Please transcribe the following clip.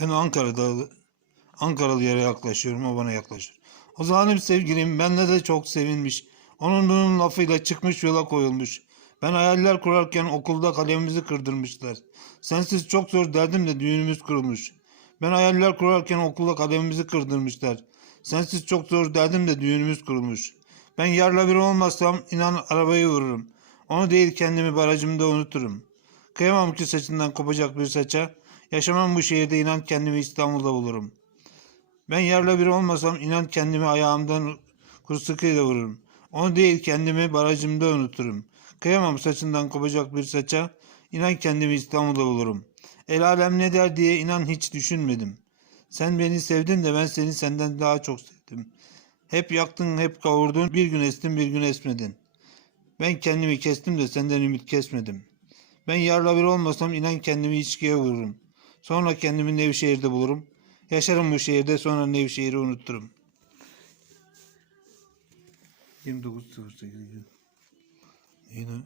Ben Ankara'da Ankaralı yere yaklaşıyorum. O bana yaklaşır. O zalim sevgilim benle de çok sevinmiş. Onun bunun lafıyla çıkmış yola koyulmuş. Ben hayaller kurarken okulda kalemimizi kırdırmışlar. Sensiz çok zor derdim de düğünümüz kurulmuş. Ben hayaller kurarken okulda kalemimizi kırdırmışlar. Sensiz çok zor derdim de düğünümüz kurulmuş. Ben yarla bir olmazsam inan arabayı vururum. Onu değil kendimi barajımda unuturum. Kıyamam ki saçından kopacak bir saça. Yaşamam bu şehirde inan kendimi İstanbul'da bulurum. Ben yerle bir olmasam inan kendimi ayağımdan kuru sıkıyla vururum. Onu değil kendimi barajımda unuturum. Kıyamam saçından kopacak bir saça. İnan kendimi İstanbul'da bulurum. El alem ne der diye inan hiç düşünmedim. Sen beni sevdin de ben seni senden daha çok sevdim. Hep yaktın hep kavurdun bir gün estin bir gün esmedin. Ben kendimi kestim de senden ümit kesmedim. Ben yarla bir olmasam inan kendimi içkiye vururum. Sonra kendimi Nevşehir'de bulurum. Yaşarım bu şehirde sonra Nevşehir'i unuturum. 29.08 Yine